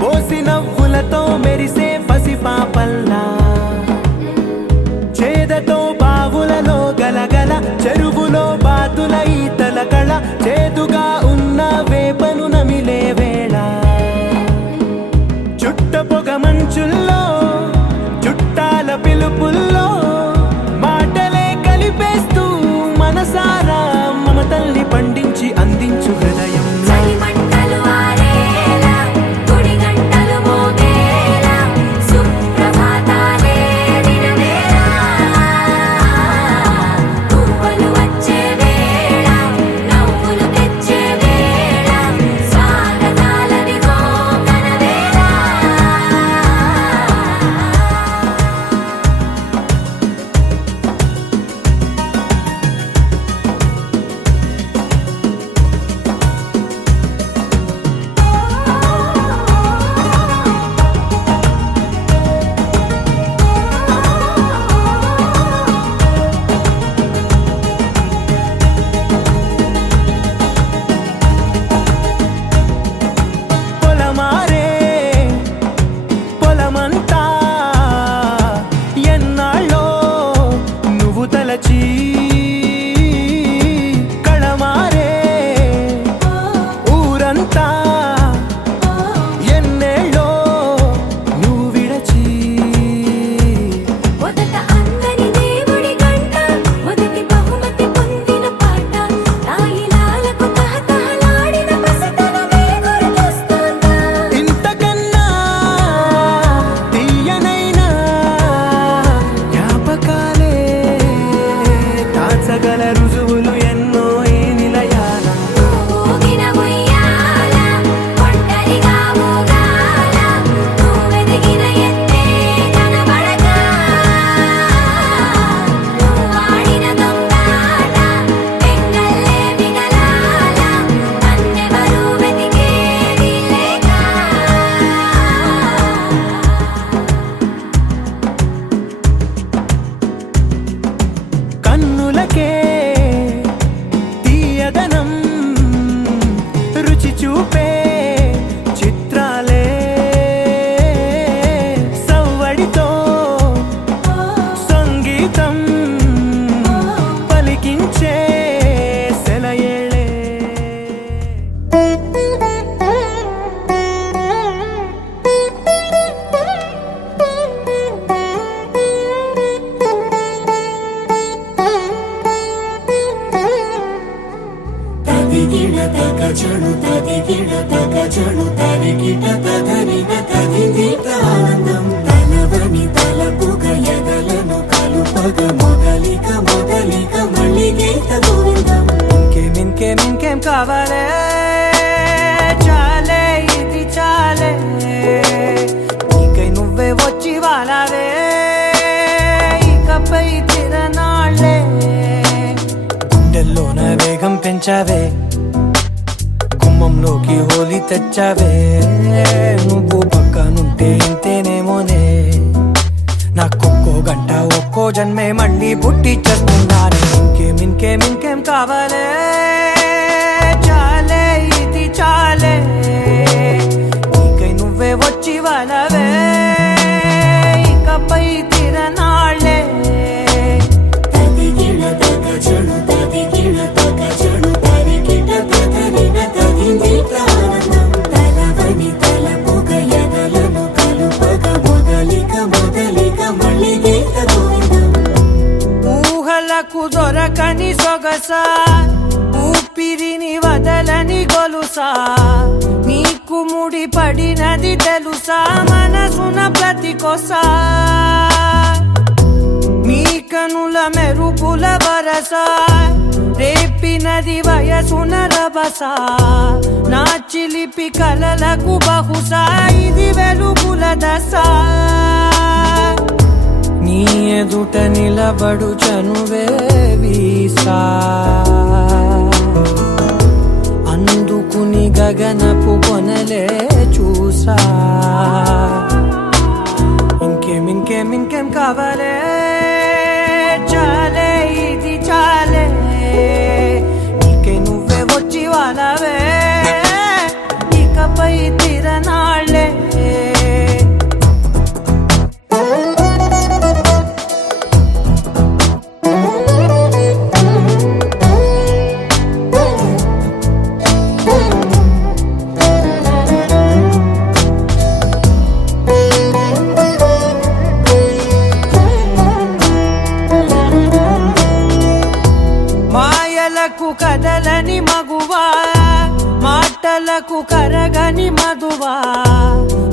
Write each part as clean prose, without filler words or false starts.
పోసి నవ్వులతో మెరిసే పసిపాపల్లా చేదతో బావులలో గలగల చెరువులో బాతుల ఈతల కళ చేదుగా ఉన్న వేపను నమిలే వేళ చుట్ట పొగ మంచుల్లో చుట్టాల పిలుపుల్లో మాటలే కలిపేస్తూ మనసారా మమతల్ని పండించి అందించు హృదయం చూపే చిత్రాలే సవ్వడితో సంగీతం పలికించే సెలయేళే తదిగిడ తగజడు తదిగిడ తగజడు తరిగిట తదరిన తదిగిట ఆనందం తలవని తలపుగ ఎదలను కలుపగ మొదలిక మొదలిక మళ్ళీ గీత గోవిందం ఇంకేం కావాలే చాలే ఇది చాలే నీకై నువ్వే వచ్చి వాలావే ఇకపై తిరనాళ్ళే గుండెల్లోన వేగం పెంచావే గుమ్మంలోకి హోలీ తెచ్చావే నువ్వు పక్కనుంటే ఇంతేనేమోనే నాకొక్కో గంట ఒక్కో జన్మే మళ్ళీ పుట్టి చేస్తున్నాను ఇంకేం కావాలే చాలే ఇది చాలే నీకై నువ్వే వచ్చి వాళ్ళవే ఇకపై తిరనాళ్ళే తదిగిడ తగజడు తదిగిడ తగజడు తరిగిట తదరిన తదిగిట ఆనందం తలవని తలపుగ ఎదలను కలుపగ మొదలిక మొదలిక మళ్ళీ గీత గోవిందం ఊహలకు దొరకని సొగసా ఊపిరిని వదలని గొలుసా నీకు ముడి పడినది తెలుసా మనసున ప్రతి కొసా నీ కనుల మెరుపుల వరస రేపినది వయసున రభస నా చిలిపి కలలకు బహుశా ఇది వెలుగుల దశ నీ ఎదుట నిలబడు చనువే వీసా అందుకుని గగనపు కొనలే చూసా ఇంకేం కావాలే చాలే ఇది చాలే నీకే నువ్వే వచ్చి వాళ్ళవే ఇకపై తిరనాళ్ళే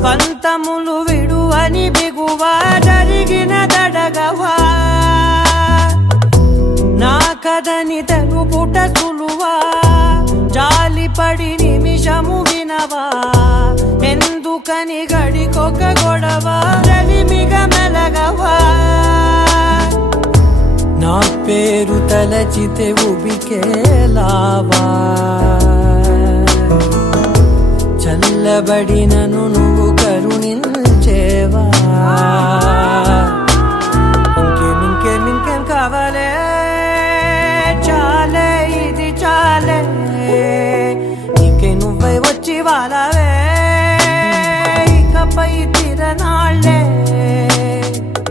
పంతములు విడువని బిగువా జరిగిన దడగవా నా కథని తెలుపుట సులువా జాలిపడి నిమిషము వినవా ఎందుకని గడికొక గొడవ రలిమిగ మెలగవా నా పేరు తలచితే ఉబికేలావా చల్లబడినను నువ్వు కరుణించేవా ఇంకేం కావాలే చాలే ఇది చాలే నీకే నువ్వై వచ్చి వాళ్ళవే ఇకపై తిరనాళ్ళే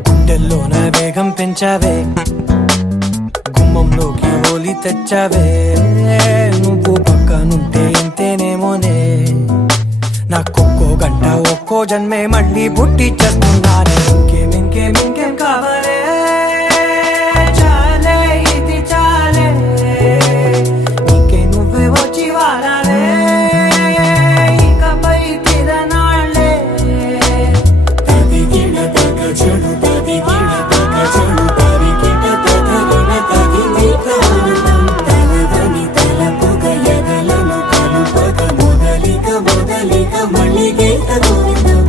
గుండెల్లోన వేగం పెంచావే గుమ్మంలోకి హోలీ తెచ్చావే నువ్వు పక్కనుంటే ఇంతేనేమోనే నాకొక్కో గంట ఒక్కో జన్మే మళ్ళీ పుట్టి చేస్తున్నానే ఇంకేం కావాలే చాలే ఇది చాలే నీకే నువ్వే వచ్చి వారాలే ఇకపై తిరనాళ్ళే తదిగిన తగ చెడు తదిగిన తగ చెడు తరిగిట తదరిన తదింది ప్రాణం తలవని తలపుగ ఎదలను కలుపగ మొదలిక మళ్ళీ గీత గోవిందం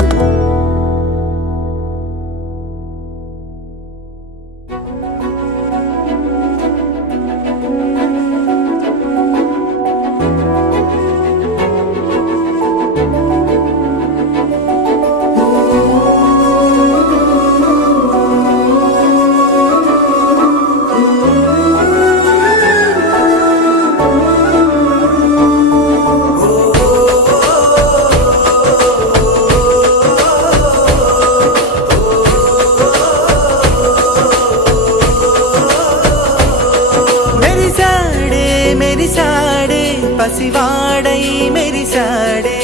మెరిసాడే పసివాడై మెరిసాడే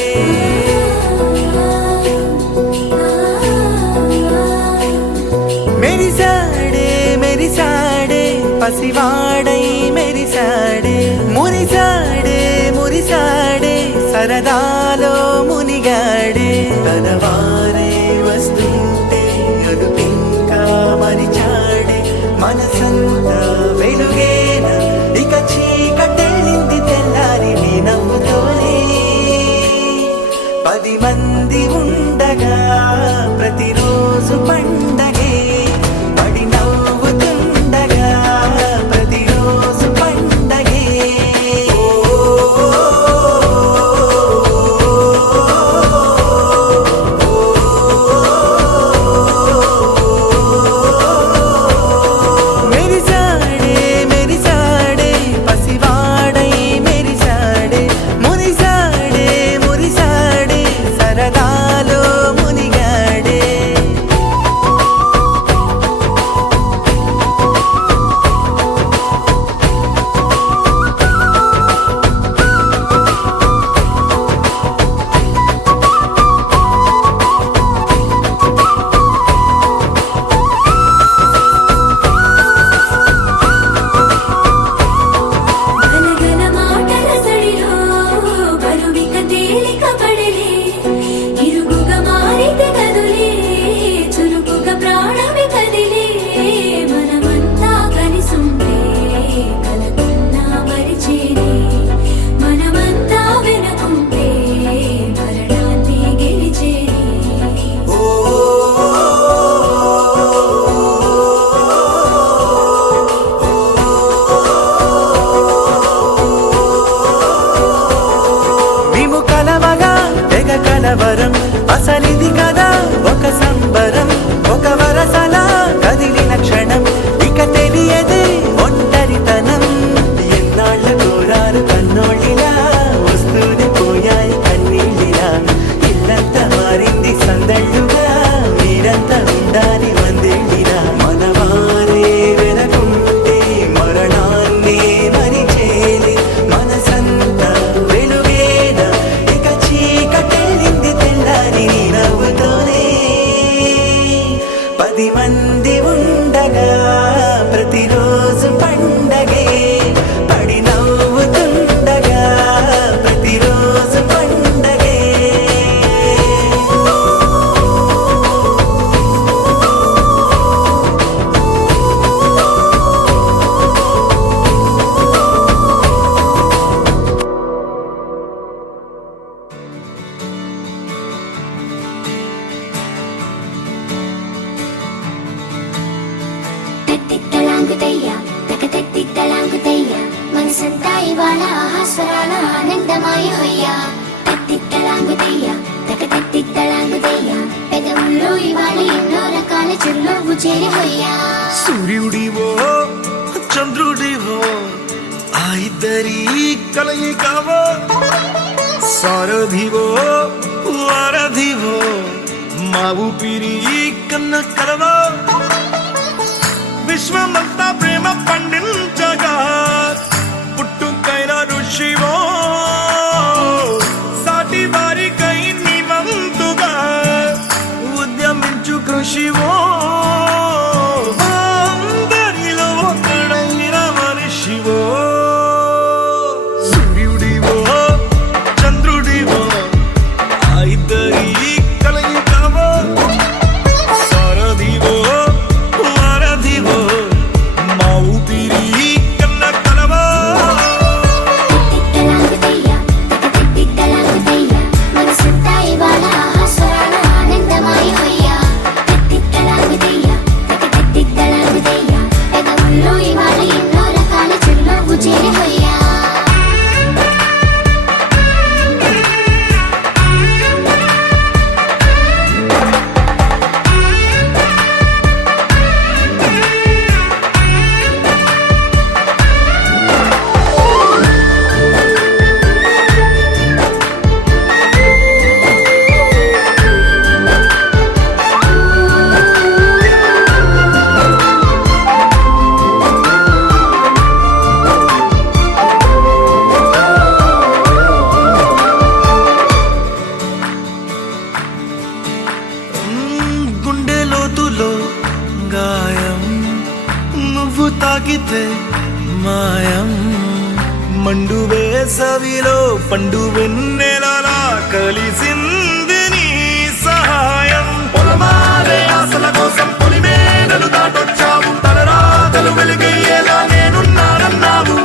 మెరిసాడే పసివాడై మెరిసాడే మురిసాడే సరదాలో మునిగాడే తనవారే వస్తుంటే అదుపింకా మరిచాడే మనసంతా వెలుగేన ఇక చీకటెళ్ళింది తెల్లారి నీ నవ్వుతోనే 10 మంది ఉండగా ప్రతిరోజు పండగే పడి నవ్వుతుండగా ప్రతిరోజు పండగే మెరిసాడే పసివాడై మెరిసాడే మురిసాడే సరదాలో మునిగాడే గనగన మాటల సడిలో బరువిక తేలిక పడలే ఇరుగుగా మారితే కదులే చురుకుగా ప్రాణమి కదిలే మనమంతా కలిసుంటే కలకున్నా మరిచేనే మనమంతా వెనకుంటే మరణాన్ని గెలిచేనే మేము కలవగా తెగ కలవరం అసలిది కదా ఒక సంబరం ఒక వరసలా కదిలిన క్షణం ఇక తెలియదే ఒంటరితనం ఎన్నాళ్ళ కోరారు కన్నోళ్ళిలా వస్తూనే పోయాయి కన్నీళ్ళిలా ఇల్లంతా మారింది సందళ్ళుగా మీరంతా ఉండాలి వందేళ్ళిలా మనవారే వెనకుంటే మరణాన్ని మరిచేలి మనసంతా వెలుగేన ఇక చీకటెళ్ళింది తెల్లారి నీ నవ్వుతోనే ఇవాళ ఆహాస్వరాల ఆనందమాయ హొయ్యా తత్తిత్తలాంగుతయ్య తకతత్తిత్తలాంగుతయ్య పెదవుల్లో ఇవాళ ఎన్నో రకాల చిరునవ్వు చేరి హొయ్యా సూర్యుడివో చంద్రుడివో ఆ ఇద్దరి కలయికవో సారథివో వారధివో మా ఊపిరి కన్న కలవో విశ్వమంతా ప్రేమ పండించగా పుట్టుకైన ఋషివో సాటి వారికై నివంతుగా ఉద్యమించు కృషివో అందరిలో ఒకడైన మనిషివో సూర్యుడివో చంద్రుడివో ఆ ఇద్దరి కలయికవో సారథివో వారధివో మా ఊపిరి కన్న కలవో తత్తిత్తలాంగుతయ్య తకతత్తిత్తలాంగుతయ్య మనసంతా ఇవాళ ఆహాస్వరాల ఆనందమాయ హొయ్యా తత్తిత్తలాంగుతయ్య తకతత్తిత్తలాంగుతయ్య పెదవుల్లో ఇవాళ ఎన్నో రకాల చిరునవ్వు చేరి హొయ్యా గుండె లోతులో గాయం నువ్వు తాకితే మాయం మండు వేసవిలో పండు వెన్నెలలా కలిసింది నీ సహాయం పొలమారే ఆశల కోసం పొలిమేనలు దాటొచ్చావు తలరాతలు వెలుగయ్యేలా నేనున్నానన్నావు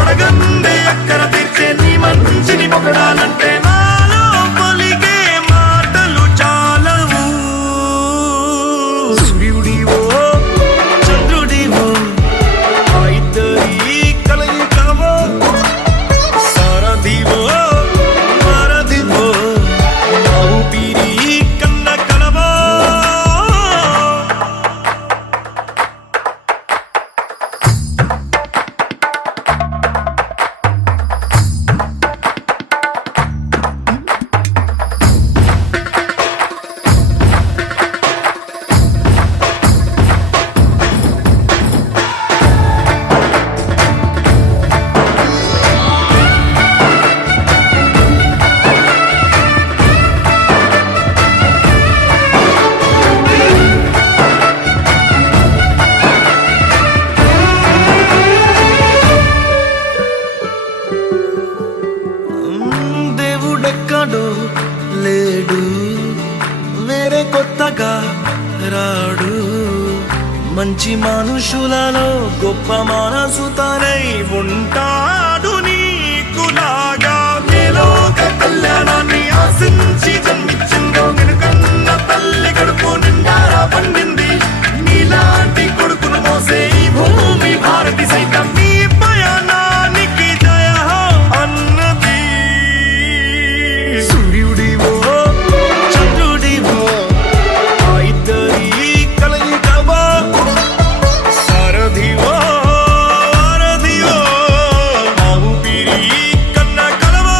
అడగందే అక్కర తీర్చే నీ మంచిని పొగడాలంటే నాలో పలికే మాటలు చాలవు సూర్యుడివో చంద్రుడివో ఆ ఇద్దరి కలయికవో సారథివో వారధివో మా ఊపిరి కన్న కలవో దేవుడెక్కడో లేడు వేరే కొత్తగా రాడు మంచి మనుషులలో గొప్ప మనసు తనై ఉంటాడు నీకులాగా లోక కళ్యాణాన్ని ఆశించి జన్మించిందో నిన్నుకన్న తల్లి కడుపు నిండారా పండింది నీలాంటి కొడుకును మోసే ఈ భూమి భారతి సైతం నీ పయనానికి జయ అన్నది సూర్యుడివో చంద్రుడివో ఆ ఇద్దరి కలయికవో సారథివో వారధివో మా ఊపిరి కన్న కలవో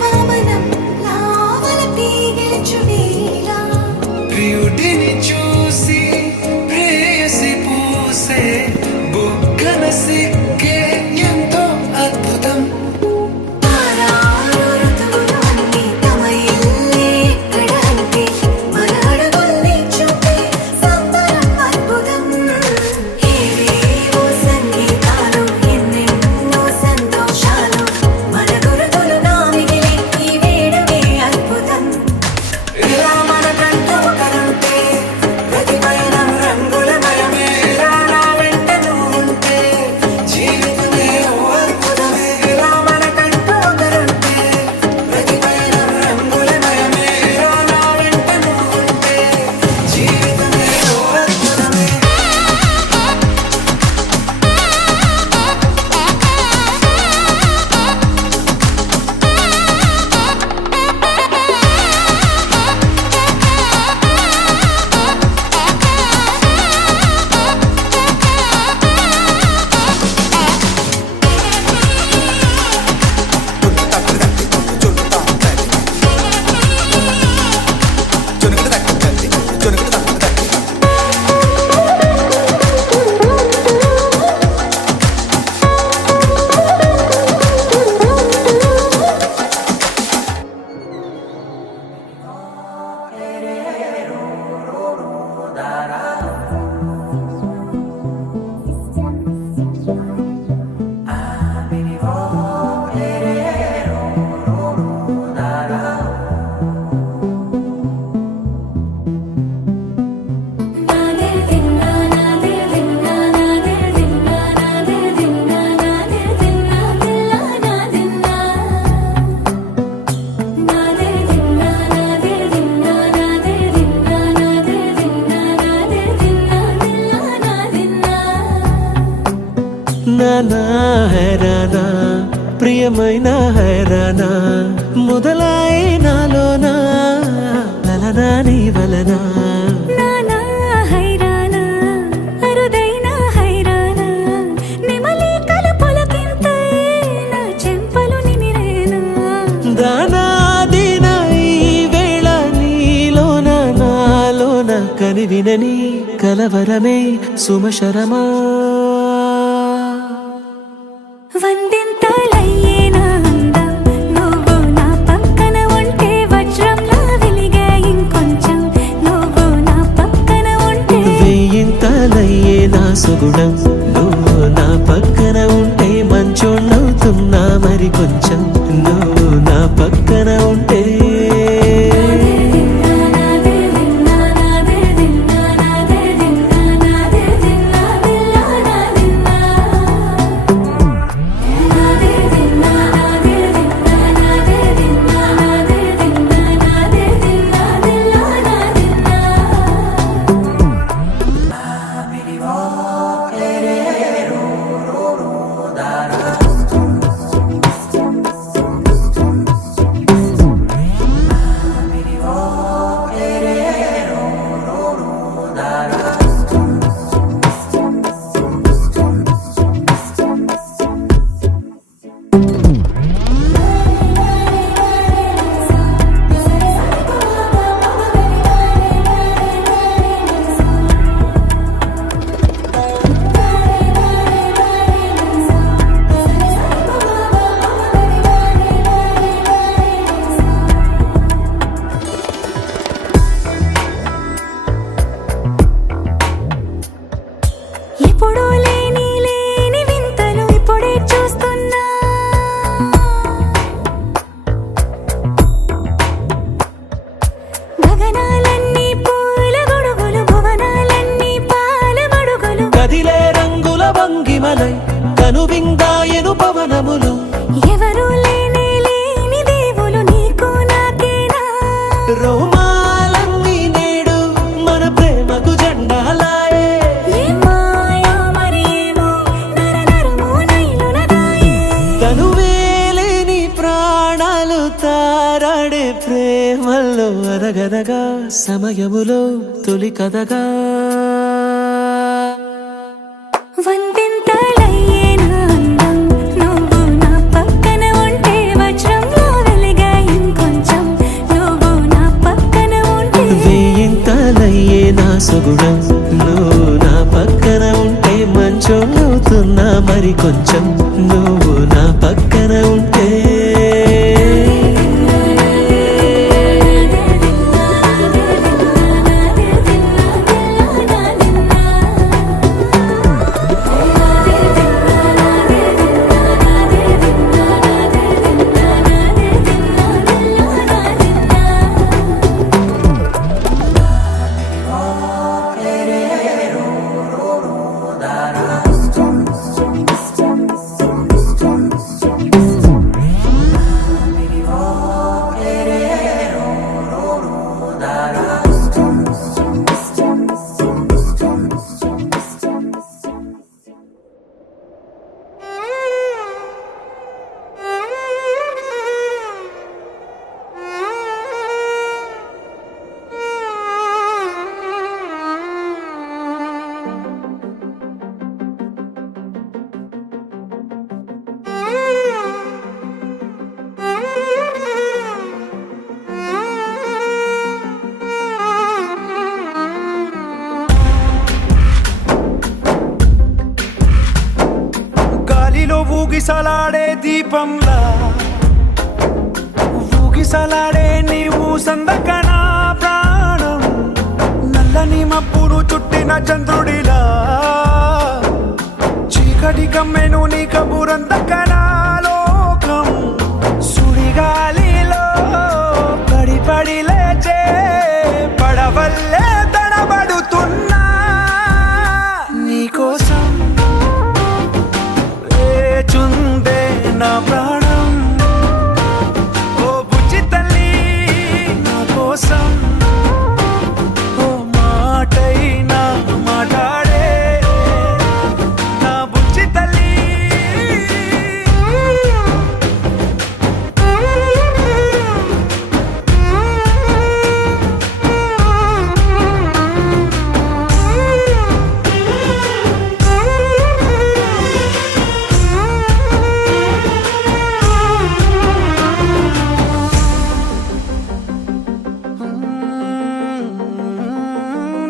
వామనం లావలపి గెలుచువేలా ప్రియుడిని చూసి ప్రేయసి పూసే బుగ్గన సిక్కే ఎంతో అద్భుతం ఆరారు ఋతువులు అన్నీ తమ ఇల్లే ఎక్కడంటే మన అడుగుల్ని చూపే సంబరం అద్భుతం ఏవేవో సంగీతాలు ఎన్నెన్నో సంతోషాలు మన గురుతులుగా మిగిలే ఈ వేడుకే అద్భుతం ఇలా మనకంటూ ఒకరుంటే ప్రతి పయనం రంగులమయమే ఇలా నా వెంట నువ్వు ఉంటే జీవితమే ఓ అద్భుతమే ఇలా మనకంటూ ఒకరుంటే ప్రతి పయనం రంగులమయమే ఇలా నా వెంట నువ్వు ఉంటే జీవితమే ఓ అద్భుతమే నాదే దిన్నా నాదే దిన్నా నాదే దిన్నా నాదే దిన్నా నాదే దిన్నా దిల్లా నాదిన్నా నాదే దిన్నా నాదే దిన్నా నాదే దిన్నా నాదే దిన్నా నాదే దిన్నా దిల్లా నాదిన్నా నానా హైరానా ప్రియమైన హైరానా మొదలాయి నాలోనా లలనా నీ వలనా నానా హైరానా అరుదైన హైరానా నెమలి కలుపులకింతై నా చెంపలు నిమిరేనా దానాదిన ఈ వేళ నీలోన నాలోన కనివినని కలవరమే సుమశరమా వందింతలయ్యే నా అందం నువ్వు నా పక్కన ఉంటే వజ్రంలా వెలిగే ఇంకొంచెం నువ్వు నా పక్కన ఉంటే వేయింతలయ్యే నా సుగుణం నువ్వు నా పక్కన ఉంటే మంచోణ్ణవుతున్నా మరి కొంచెం నువ్వు నా పక్కన ఉంటే నాదే దిన్నా నాదే దిన్నా నాదే దిన్నా నాదే దిన్నా దిల్లా నాదిన్నా నాదే దిన్నా నాదే దిన్నా నాదే దిన్నా నాదే దిన్నా నాదే దిన్నా దిల్లా నాదిన్నా ఎప్పుడూ లేని వింతలు ఇప్పుడే చూస్తున్నా గగనాలన్నీ పూల గొడుగులు భువనాలన్నీ పాల మడుగులు కదిలే రంగుల భంగిమలై కనువిందాయను పవనములు ఎవరూ లేని దేవులు నీకు నాకేనా రోమాలన్నీ నేడు మన ప్రేమకు జెండాలాయే ఏ మాయా మరి ఏమో నరనరమో నైలునదాయే తనువేలేని ప్రాణాలు తారాడే ప్రేమల్లో అరగదగా సమయములో తొలి కదగా వందింతలయ్యే నా అందం నువ్వు నా పక్కన ఉంటే వజ్రంలా వెలిగే సొగుడం నువ్వు నా పక్కన ఉంటే మంచోళ్ళవుతున్నా మరి కొంచెం నువ్వు నా పక్కన ఉంటే గాలిలో ఊగిసలాడే దీపంలా ఊగిసలాడే నీవు సందకనా ప్రాణం నల్లని మబ్బును చుట్టిన చంద్రుడిలా చీకటి కమ్మెను నీ కబురందకనా లోకం సుడిగాలిలో పడి పడి లేచే పడవల్లే తడబడుతున్నా నీకోసం చుందే నా ప్రాణం ఓ బుజ్జి తల్లి నా కోసం ఓ మాటైనా మాట్లాడే నా బుజ్జి తల్లి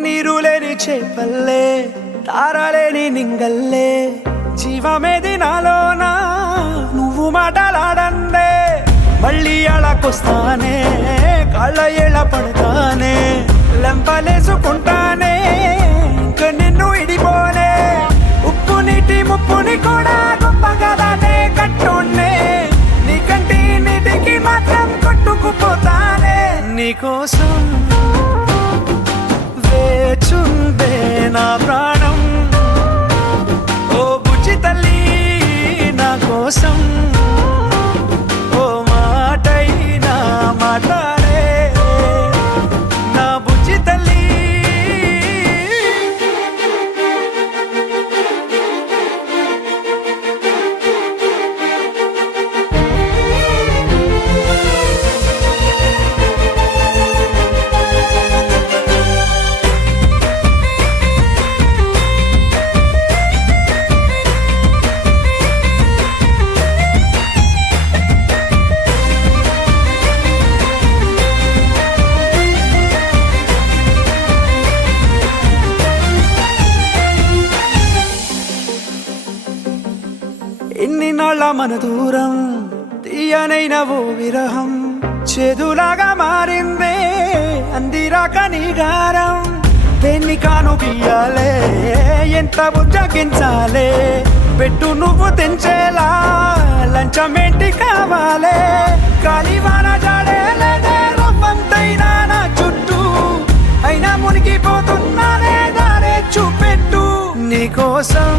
నీరు లేని చేపల్లే తారలేని నింగల్లే జీవమేది నాలోనా నువ్వు మాటలాడందే మళ్ళీ అళకొస్తానే కాళ్ళ ఏళ్ళ పడతానే లెంపలేసుకుంటానే ఇంక నిన్ను ఇడిపోనే ఉప్పు నీటి ముప్పుని కూడా గొప్పగా దాటే కట్టున్నే నీ కంటి నీటికి మాత్రం కొట్టుకుపోతానే నీకోసం వేచుందే నా ప్రాణం ఓ బుజ్జి తల్లి నా కోసం ఓ మాటైనా మాట్లాడే నా బుజ్జి తల్లి ఎన్ని నాళ్ళ మన దూరం తీయనైన ఓ విరహం చేదులాగా మారిందే అందిరాక నీ గారం దేన్ని కాను బియ్యాలే ఎంత బుజ్జగించాలే పెట్టు నువ్వు తెంచేలా లంచమేంటి కావాలే కాలివాన జాడేలేదే రవ్వంతైనా నా చుట్టూ అయినా మునిగిపోతున్నానే దారే చూపెట్టు నీకోసం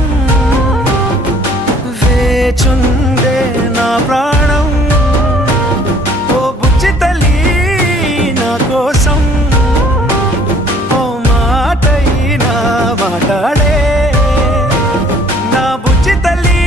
వేచుందే నా ప్రాణం ఓ బుజ్జి తల్లి నా కోసం ఓ మాటైనా మాట్లాడే నా బుజ్జి తల్లి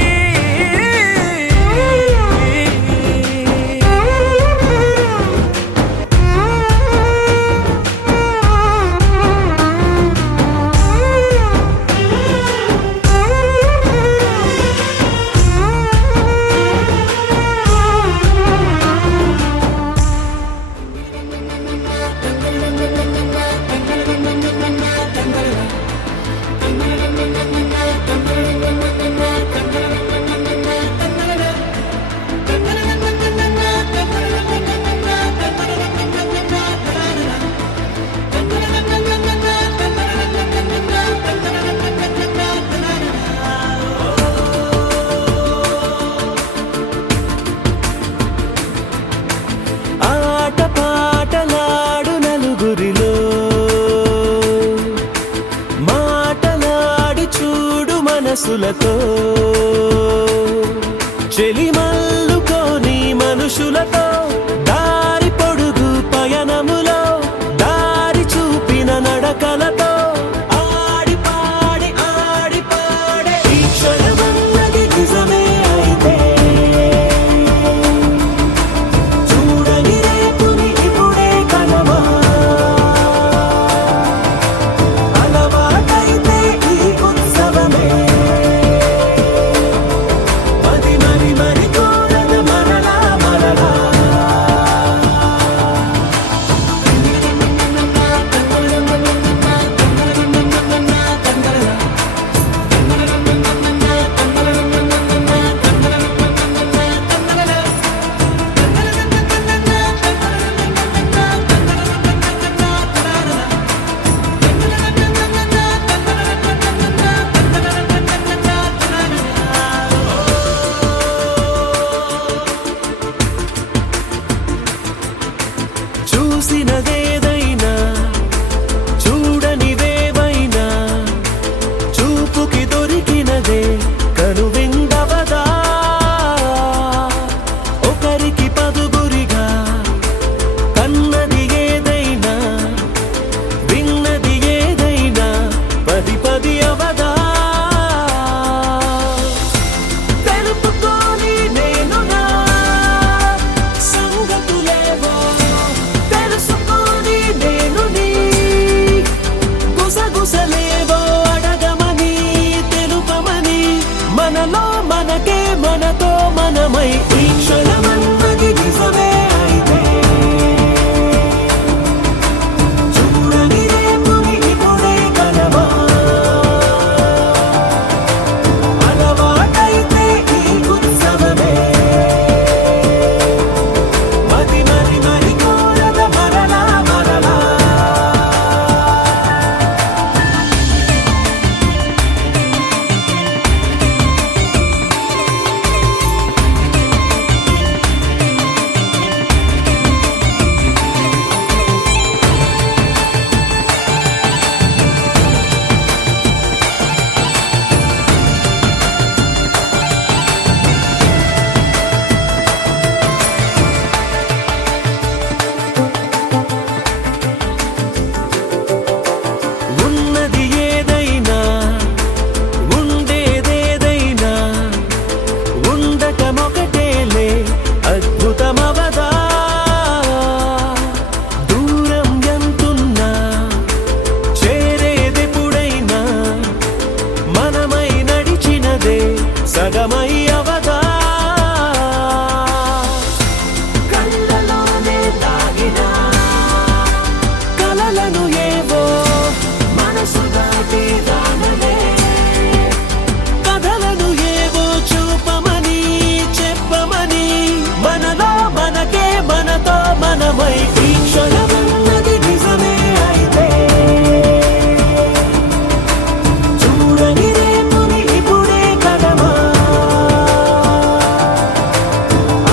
సొగసులతో చెలిమల్లుకోని మనుషులతో దారి పొడుగు పయనములో దారి చూపిన నడకలతో ఆడి పాడి ఈ క్షణమన్నది నిజమే అయితే చూడని రేపుని ఇప్పుడే కలవా అలవాటైతే ఈ ఉత్సవమే మరి కోరద మరలా మరలా చూసినదేదైనా చూడనివేవైనా చూపుకి దొరికినదే కనువిందవదా ఒకరికి పదుగురిగా కన్నది ఏదైనా విన్నది ఏదైనా పది పది అవదా తెలుపుకోని నేను నా సంగతులేవో తెలుసుకొని నేను నీ గుసగుసలేవో అడగమని తెలుపమని మనలో మనకే మనతో మనమై ఈ క్షణమన్నది నిజమే అయితే చూడని రేపుని ఇప్పుడే కలవా అలవాటైతే ఈ ఉత్సవమే మరి కోరద మరలా మరలా ఉన్నది ఏదైనా ఉండేదేదైనా ఉండటమొకటేలే అద్భుతమవదా దూరం ఎంతున్నా చేరేదెప్పుడైనా మనమై నడిచినదే సగమై అవదా కళ్ళలోనే దాగినా కలలను ఏవో మనసు దాటి రానలే కథలను ఏవో చూపమని చెప్పమని మనలో మనకే మనతో మనమై ఈ క్షణమన్నది నిజమే అయితే చూడని రేపుని ఇప్పుడే కలవా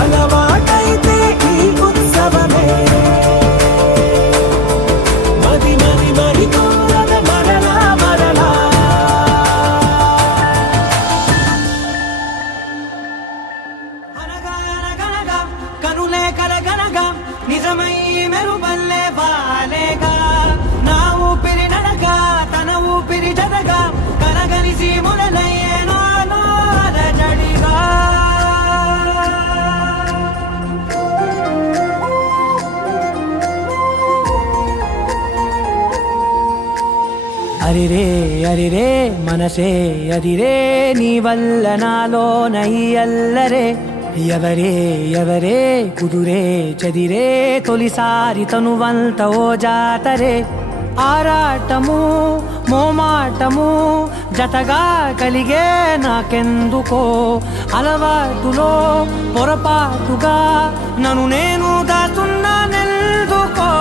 అలవాటైతే ఈ ఉత్సవమే మరి కోరద మరలా మరలా అనగనగనగా కనులే కలగనగా నిజమై మెరుపల్లే బాలేగా నా ఊపిరి నడక తన ఊపిరి జడగా కలగలిసి మొదలయ్యే నాలో అలజడిగా అరిరే అరిరే మనసే అరిరే నీ వల్ల నాలో నయ్యల్లరే ఎవరే ఎవరే కుదురే చదిరే తొలిసారి తనువంత ఓ జాతరే ఆరాటము మోమాటము జతగా కలిగే నాకెందుకో అలవాటులో పొరపాటుగా నన్ను నేను దాచున్నానెందుకో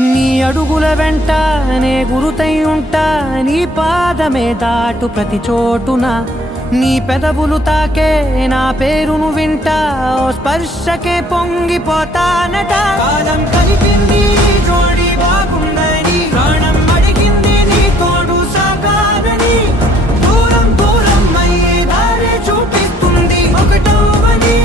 నీ అడుగుల వెంట నే గురుతై ఉంటా, నీ పాదమే దాటు ప్రతి చోటున, నీ పెదవులు తాకే నా పేరును వింటా, ఓ స్పర్శకే పొంగిపోతానట. కాలం కలిపింది జోడి బాగుందని, ప్రాణం అడిగింది నీ తోడు సాగాలని, దూరం దూరం అయ్యే దారి చూపిస్తుంది ఒకటవని.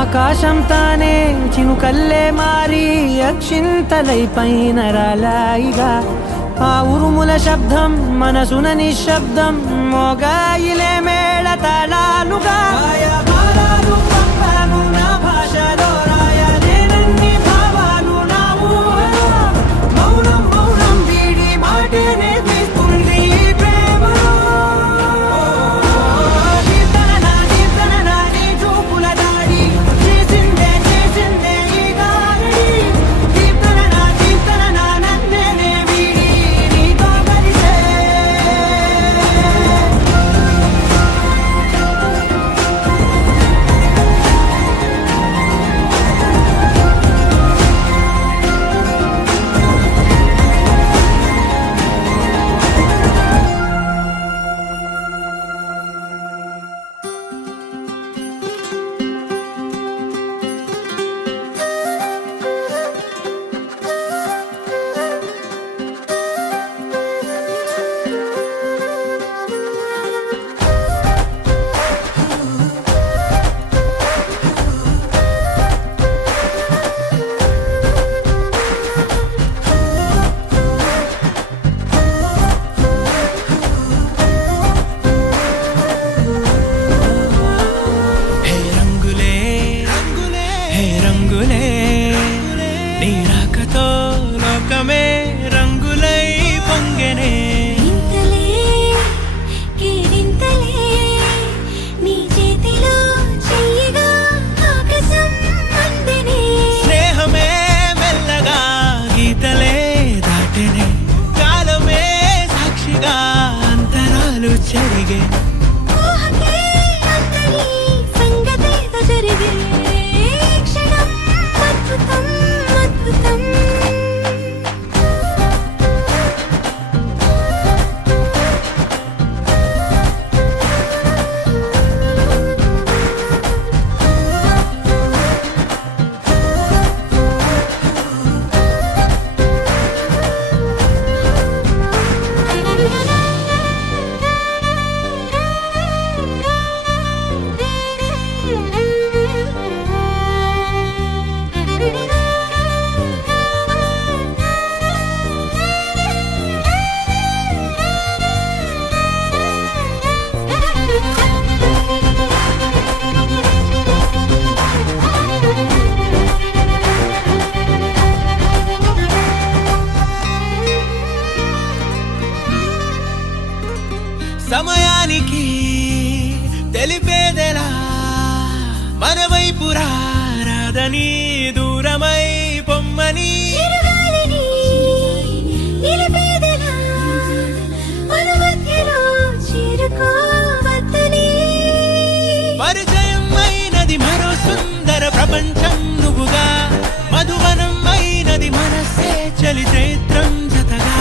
ఆకాశం తానే చినుకల్లే మారి అక్షింతలై పైన రాలాయిగా, ఆ ఉరుముల శబ్దం మనసున నిశ్శబ్దం మోగాయిలే మేళ తాళాలుగా. నా భాషలో రాయలేనన్ని భావాలు నా ఊహలో, మౌనం మౌనం వీడి మాటే నేర్పిస్తుంది ప్రేమలో. సమయానికి తెలిపేదెలా, మన వైపు రాదని దూరమై పొమ్మని. పరిచయం అయినది మరో సుందర ప్రపంచం నువ్వుగా, మధువనం అయినది మనసే చలి చైత్రం జతగా.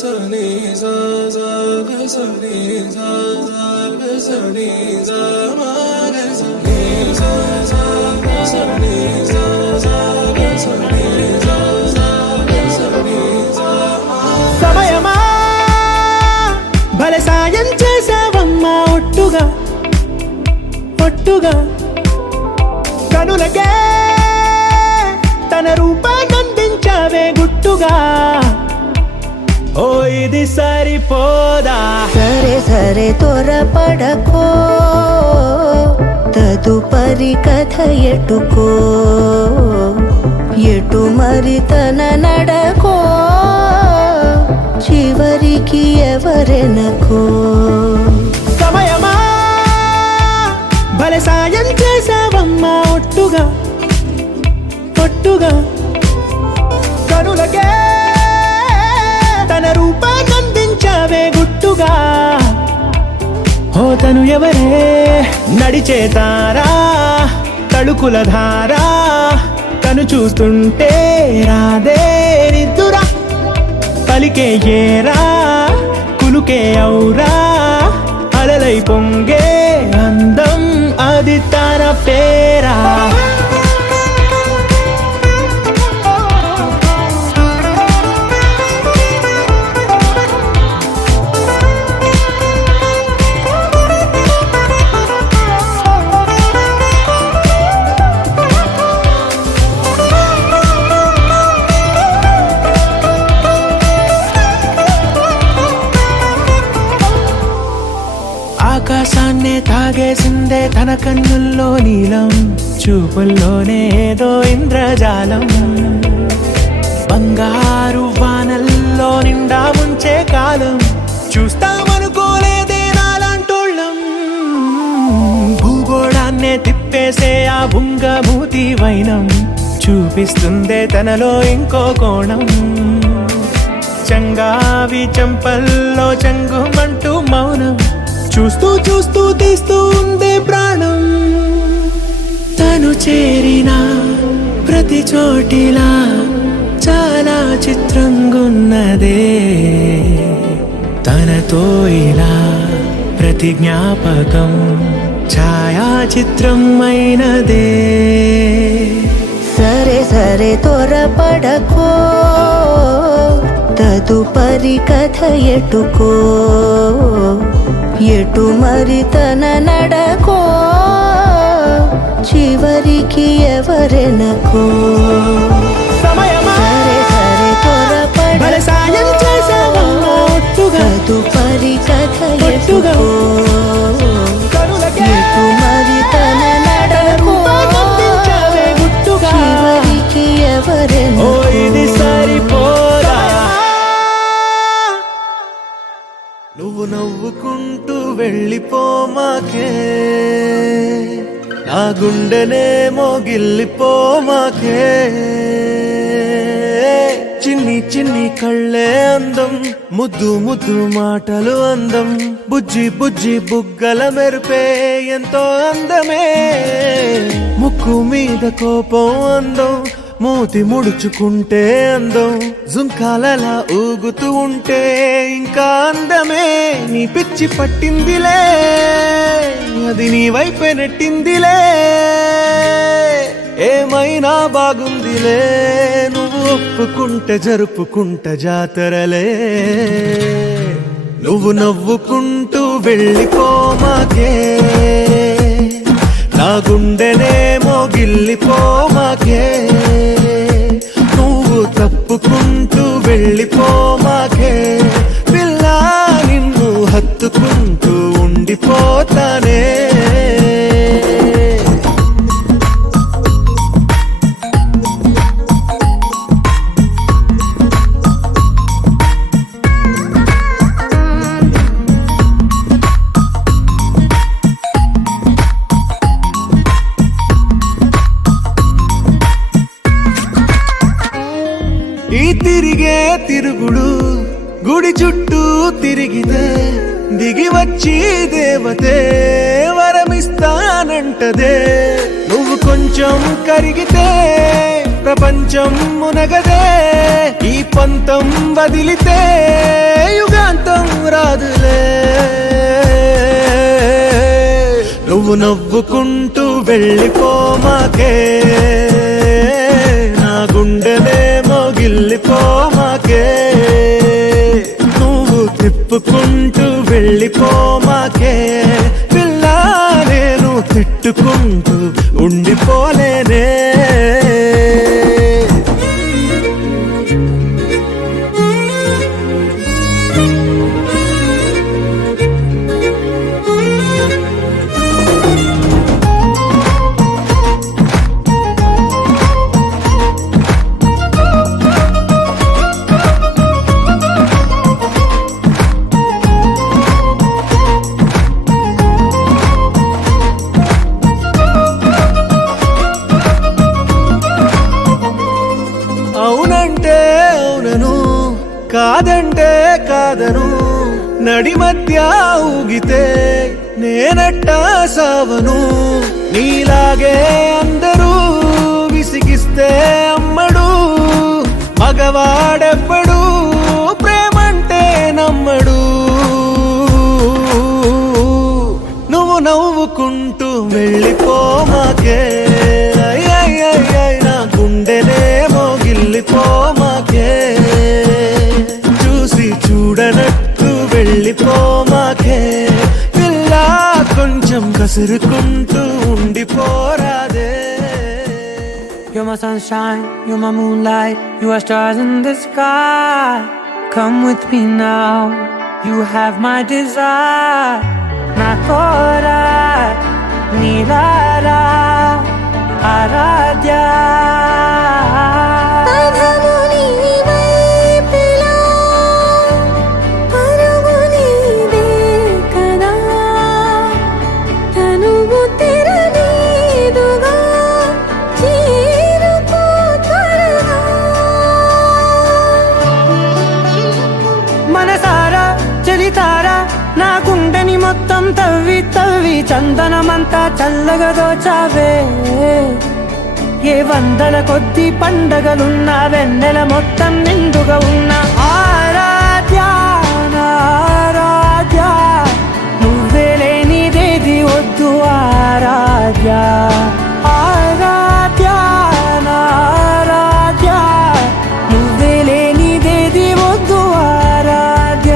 సని సా సా గ సని సా సా గ సని సా మా గ సని సా సా గ సని సా సా గ సని సా సా గ సని సా మా సమయమా భలే సాయం చేసావమ్మా ఒట్టుగా ఒట్టుగా కనులకే తన రూపాన్నందించావే గుట్టుగా ఓ ఇది సరిపోదా సరే సరే త్వరపడకో తదుపరి కథ ఎటుకో ఎటు మరి తన నడకో చివరికి ఎవరెనకో సమయమా భలే సాయం చేసావమ్మా ఒట్టుగా ఒట్టుగా కనులకే తన రూపాన్నందించావే గుట్టుగా ఓ తను ఎవరే నడిచే తారా తళుకుల ధారా తను చూస్తుంటే రాదే నిద్దురా పలికే ఏరా కులుకే ఔరా అలలై పొంగే అందం అది తన పేరా ఆకాశాన్నే తాగేసిందే తన కన్నుల్లో నీలం చూపుల్లోనే ఏదో ఇంద్రజాలం బంగారు వానల్లో నిండా ముంచే కాలం చూస్తామనుకోలేదే నాలాంటోళ్ళం భూగోళాన్నే తిప్పేసే ఆ బుంగమూతి వైనం చూపిస్తుందే తనలో ఇంకో కోణం చంగావి చెంపల్లో చంగుమంటూ మౌనం చూస్తూ చూస్తూ తీస్తూ ఉందే ప్రాణం తను చేరిన ప్రతి చోటిలా చాలా చిత్రంగున్నదే తనతో ఇలా ప్రతి జ్ఞాపకం ఛాయాచిత్రం అయినదే సరే సరే త్వరపడకో తదుపరి కథ ఎటుకో ఎటు మరి తన నడకో చివరికి ఎవరెనకో సమయమా సరే సరే భలే సాయం చేసావమ్మా ఒట్టుగా తదుపరి కథ ఒట్టుగా ఎటుకో కనులకే ఎటు మరి తన నడకో రూపాన్నందించావే గుట్టుగా చివరికి ఓ ఎవరెనకో ఇది సరిపోదా నువ్వు నవ్వుకుంటూ వెళ్ళిపోమాకే నా గుండెనే మోగిల్లిపోమాకే చిన్ని చిన్ని కళ్ళే అందం ముద్దు ముద్దు మాటలు అందం బుజ్జి బుజ్జి బుగ్గల మెరుపే ఎంతో అందమే ముక్కు మీద కోపం అందం మూతి ముడుచుకుంటే అందం జుంకాలలా ఊగుతూ ఉంటే ఇంకా అందమే నీ పిచ్చి పట్టిందిలే అది నీ వైపే నెట్టిందిలే ఏమైనా బాగుందిలే నువ్వు ఒప్పుకుంటే జరుపుకుంటే జాతరలే నువ్వు నవ్వుకుంటూ వెళ్ళిపోమాకే నా గుండెనే మోగిల్లిపోమాకే నువ్వు తప్పుకుంటూ వెళ్ళిపోమాకే పిల్ల నిన్ను హత్తుకుంటూ ఉండిపోతానే ఈ తిరిగే తిరుగుడు గుడి చుట్టూ తిరిగితే దిగి వచ్చి దేవతే వరమిస్తానంటదే నువ్వు కొంచెం కరిగితే ప్రపంచం మునగదే ఈ పంతం వదిలితే యుగాంతం రాదులే నువ్వు నవ్వుకుంటూ వెళ్ళిపోమాకే నా గుండెలేమో గిల్లిపోమాకే నువ్వు తిప్పుకుంటూ వెళ్ళిపోమాకే పిల్ల నేను తిట్టుకుంటూ ఉండిపోలేనే అవునంటే అవునను కాదంటే కాదను నడి మధ్య ఊగితే నేనట్టా సావను నీలాగే అందరూ విసిగిస్తే అమ్మడు మగవాడెవ్వడు ప్రేమంటే నమ్మడు నువ్వు నవ్వుకుంటూ వెళ్ళిపోమాకే నా గుండెనేమో గిల్లిపోమాకే చూసి చూడనట్టు వెళ్ళిపోమాకే పిల్ల కొంచెం కసురుకుంటూ ఉండిపోరాదే You're my sunshine, you're my moonlight, you are stars in the sky. Come with me now, you have my desire. Na tora, nilara, aradya. మనసారా చలితారా నా గుండెని మొత్తం తవ్వి తవ్వి చందనమంతా చల్లగా దోచావే ఏ వందల కొద్ది పండగలున్నా వెన్నెల మొత్తం నిండుగా ఉన్న ఆరాధ్య నా ఆరాధ్య నువ్వే లేనిదేది వద్దు ఆరాధ్య ఆరాధ్య నా ఆరాధ్య నువ్వే లేనిదేది వద్దు ఆరాధ్య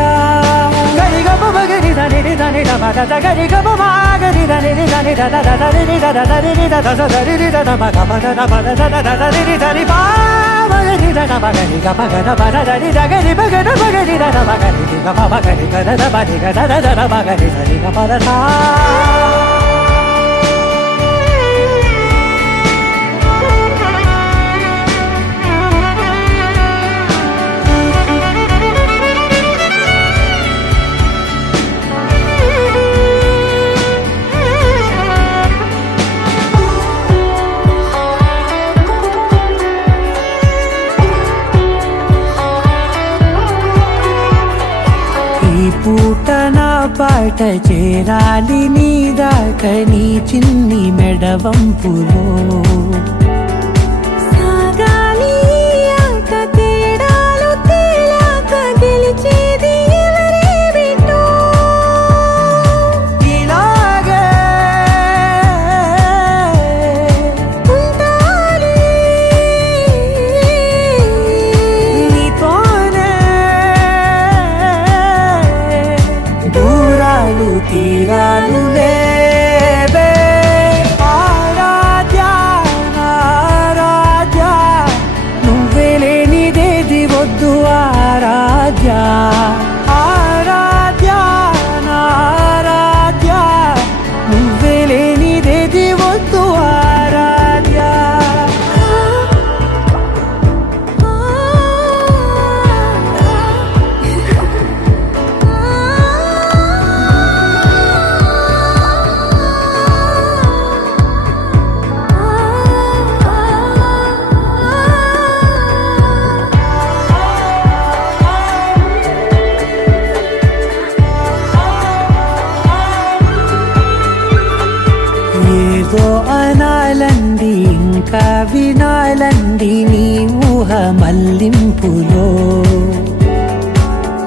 గరిగ బగరి దని దని డమద గరిగ బగరి దని దని దద దరి దద దరి దద దరి దద మగ మగ దద దద దరి దరి బాగరి దద బగరి గ బగద బద దరి దగరి బగద బగరి దద బగరి గ బగరి గద దద బగరి గద దద బగరి దరి గ బద సా ఈ పూట నా పాట చేరాలి నీ దాకా నీ చిన్ని మెడవంపులో సాగాలి ఆట తేడాలు తేలాక గెలిచేది ఎవరే బిడ్డో ఇలాగే ఉంటాలి నీతోనే దూరాలు తీరాలు లేవే ఆరాధ్య నా మల్లింపులో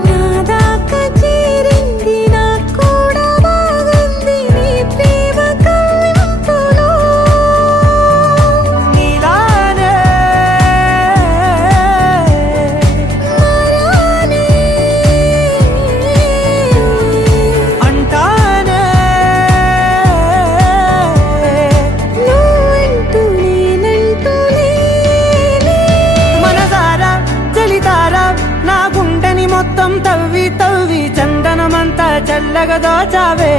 నాదాకా చేరింది నాకు కూడా బాగుంది నీ ప్రేమ కవ్వింపులో నీలానే మారానే అంటానే నువ్వంటూ నేనంటూ లేనే మనసారా చలితారా నా గుండెని మొత్తం తవ్వి తవ్వి చందనమంతా చల్లగా దోచావే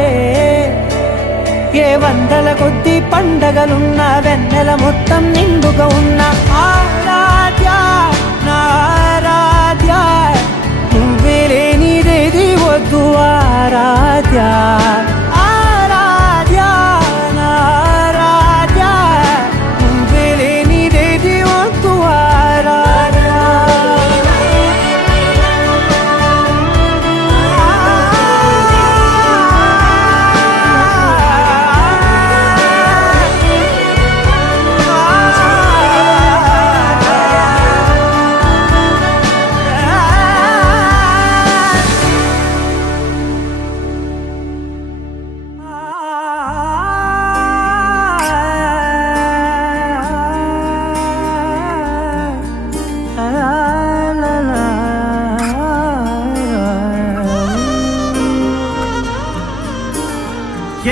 ఏ వందల కొద్ది పండగలున్న వెన్నెల మొత్తం నిండుగా ఉన్న ఆరాధ్య నా ఆరాధ్య నువ్వే లేనిదేది వద్దు ఆరాధ్య ఆరాధ్య నా ఆరాధ్య నువ్వే లేనిదేది వద్దు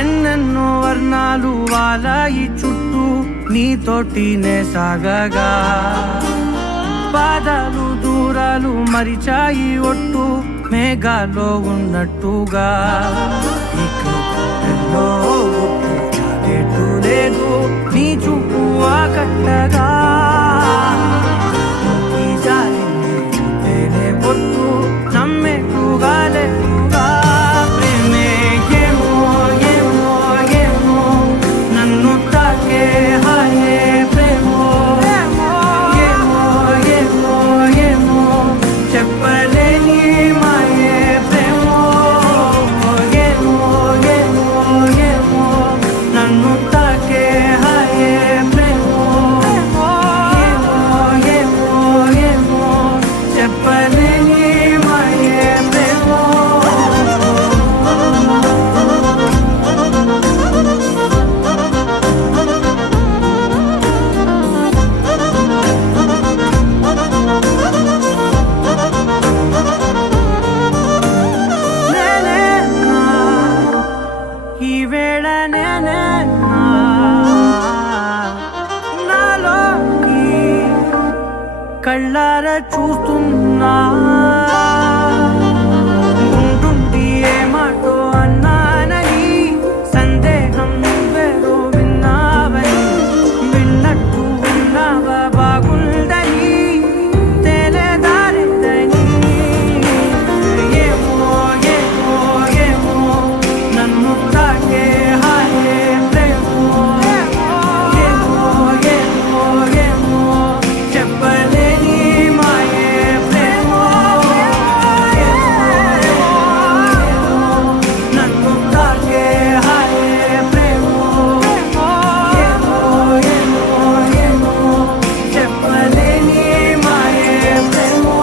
ఎన్నెన్నో వర్ణాలు వాలాయి చుట్టూ నీతోటినే సాగగా పాదాలు దూరాలు మరిచాయి ఒట్టు మేఘాలో ఉన్నట్టుగా ఇక ఎన్నో గుర్తు లేదు నీ చూపు ఆకట్టగా ఈ జాలిని చూస్తేనే పొట్టు నమ్మేట్టుగా లేటుగా ప్రేమే ఏమో ఏమో ఏమో నన్ను తాకే హాయే ప్రేమో ఏమో ఏమో ఏమో చెప్పలేని మాయే ప్రేమో ఏమో ఏమో ఏమో నన్ను తాకే హాయే ప్రేమో ఏమో ఏమో ఏమో చెప్పలేని మాయే ప్రేమో నేనే నా ఈ వేళ నేనే నా నాలోకి కళ్ళారా చూస్తున్నా ఉంటుండి ఏ మాటో అన్నానని సందేహం నువ్వేదో విన్నావని విన్నట్టు విన్నావా బాగుందని తేలేదారిద్దని ఏమో ఏమో ఏమో నన్ను తాకే హాయే ప్రేమో ఏమో ఏమో ఏమో చెప్పలేని మాయే ప్రేమో నన్ను తాకే హాయే ప్రేమో ఏమో ఏమో ఏమో చెప్పలేని మాయే ప్రేమో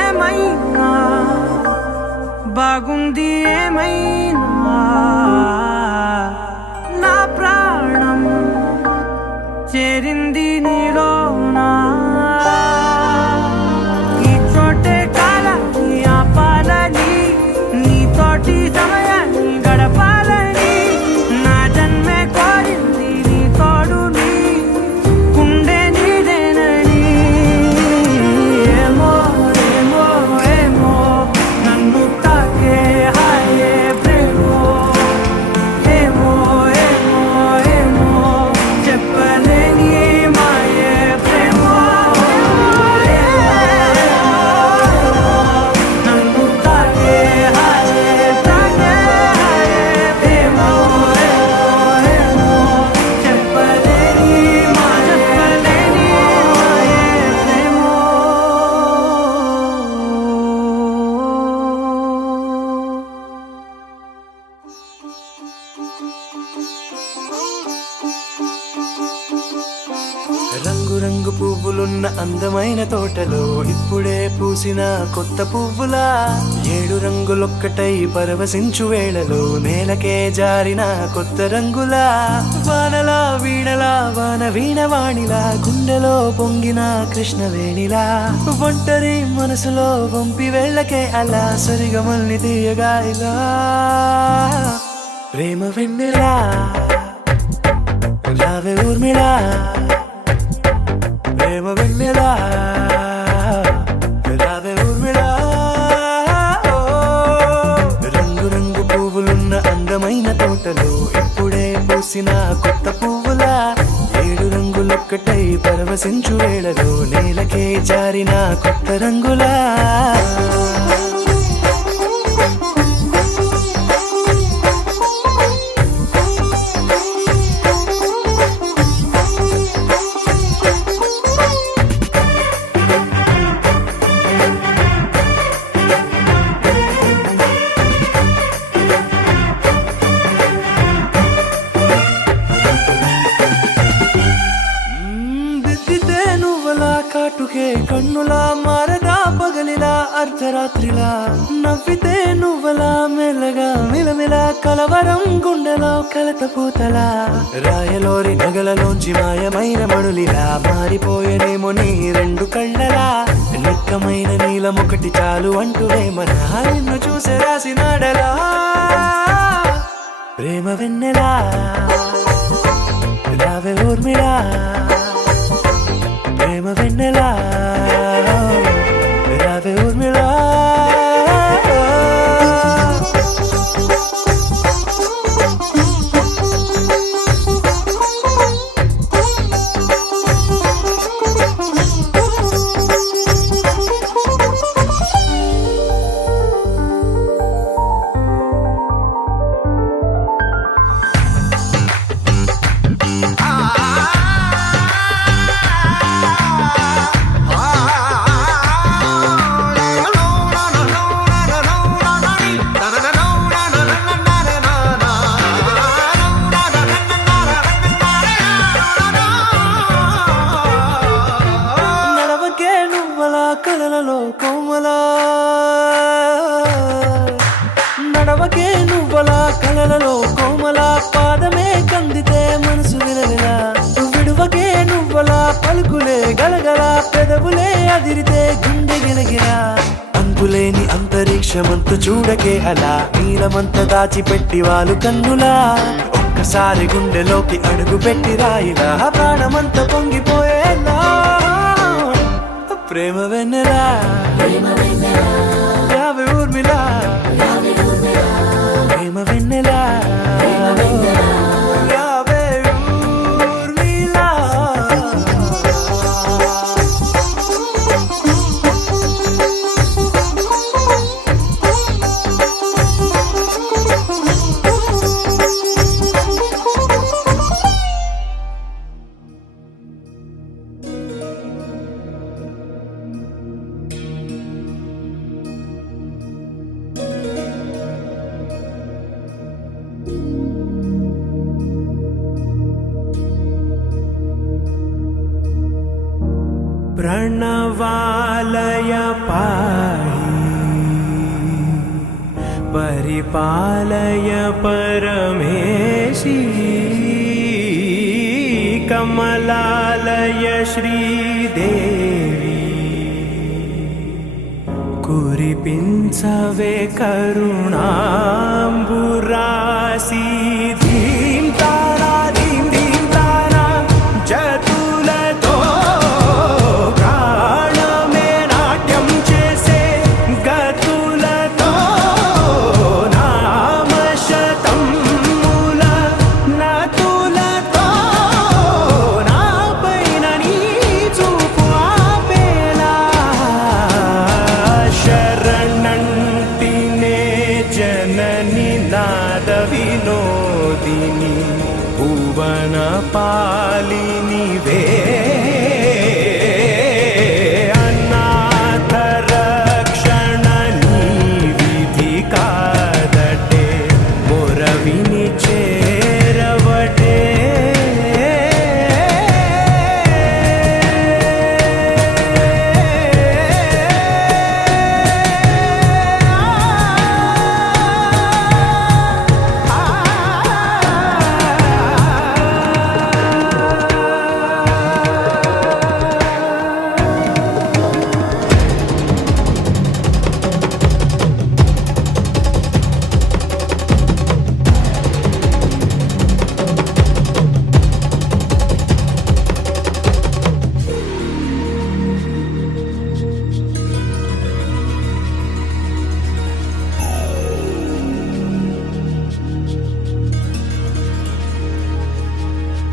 ఏమైనా బాగుంది ఏమైనా నా ప్రాణం చేరింది నీలోనా ఈ చోటే కాలాన్ని ఆపాలని నీతోటి సమయాన్ని గడపాలని నా జన్మే కోరింది నీ తోడుని గుండె నీదేనని ఏమో ఏమో ఏమో నన్ను తాకే హాయే ప్రేమో ఏమో ఏమో ఏమో చెప్పలేని మా రంగు పువ్వులున్న అందమైన తోటలో ఇప్పుడే పూసిన కొత్త పువ్వులా 7 రంగులొక్కటై పరవశించు వేళలో నేలకే జారిన కొత్త రంగులా వానలా వీణలా వాన వీణవాణిలా గుండెలో పొంగిన కృష్ణవేణిలా ఒంటరి మనసులో వంపి వెళ్ళకే అలా సరిగమల్ని తీయగా ఇలా ప్రేమ వెన్నెలా రావే ఊర్మిళా ప్రేమ వెన్నెలా రావే ఊర్మిళా రంగు రంగు పువ్వులున్న అందమైన తోటలో ఇప్పుడే పూసిన కొత్త పువ్వులా 7 రంగులొక్కటై పరవశించు వేళలో నేలకే జారిన కొత్త రంగులా దిద్దితే నువ్వలా కాటుకే కన్నులా మారగా పగలిలా అర్ధరాత్రిలా నవ్వితే నువ్వలా మెల్లగా మిలమిలా కలవరం గుండెలో కలతపోతలా రాయలోరి నగలలోంచి మాయమైన మణులిలా మారిపోయేనేమో నీ 2 కళ్ళలా నిక్కమైన నీలమొకటి చాలు అంటూ వేమన నిన్ను చూసే రాసినాడలా ప్రేమ వెన్నెలా రావే ఊర్మిళా ప్రేమ వెన్నెలా రావే ఊర్మిళా నడవకే నువ్వలా కలలలో కోమలా నడవకే నువ్వలా కలలలో కోమలా పాదమే కందితే మనసు విలవిలా విడువకే నువ్వలా పలుకులే గలగల పెదవులే అదిరితే గుండె గిలగిలా అంతులేని అంతరిక్షమంత చూడకే అలా నీలమంత దాచిపెట్టి వాళ్ళు కన్నులా ఒక్కసారి గుండెలోకి అడుగు పెట్టి రాయిలా ప్రాణమంత పొంగిపోయేలా ప్రేమ వెన్నెలా రావే ఊర్మిళా ప్రేమ వెన్నెలా రావే ఊర్మిళా प्रणवालय पाहि परिपालय परमेशी कमलालय श्रीदेवी कुरिपिंचवे करुणांबुरासी धीं तारा धीं धीं तारा जतुलतो प्राणमे नाट्यं चेसे गतुलतो नामशतं मूल नतुलतो नापैन नी చూపు ఆపేలా శరణంటినే జనని నాద వినో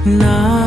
నా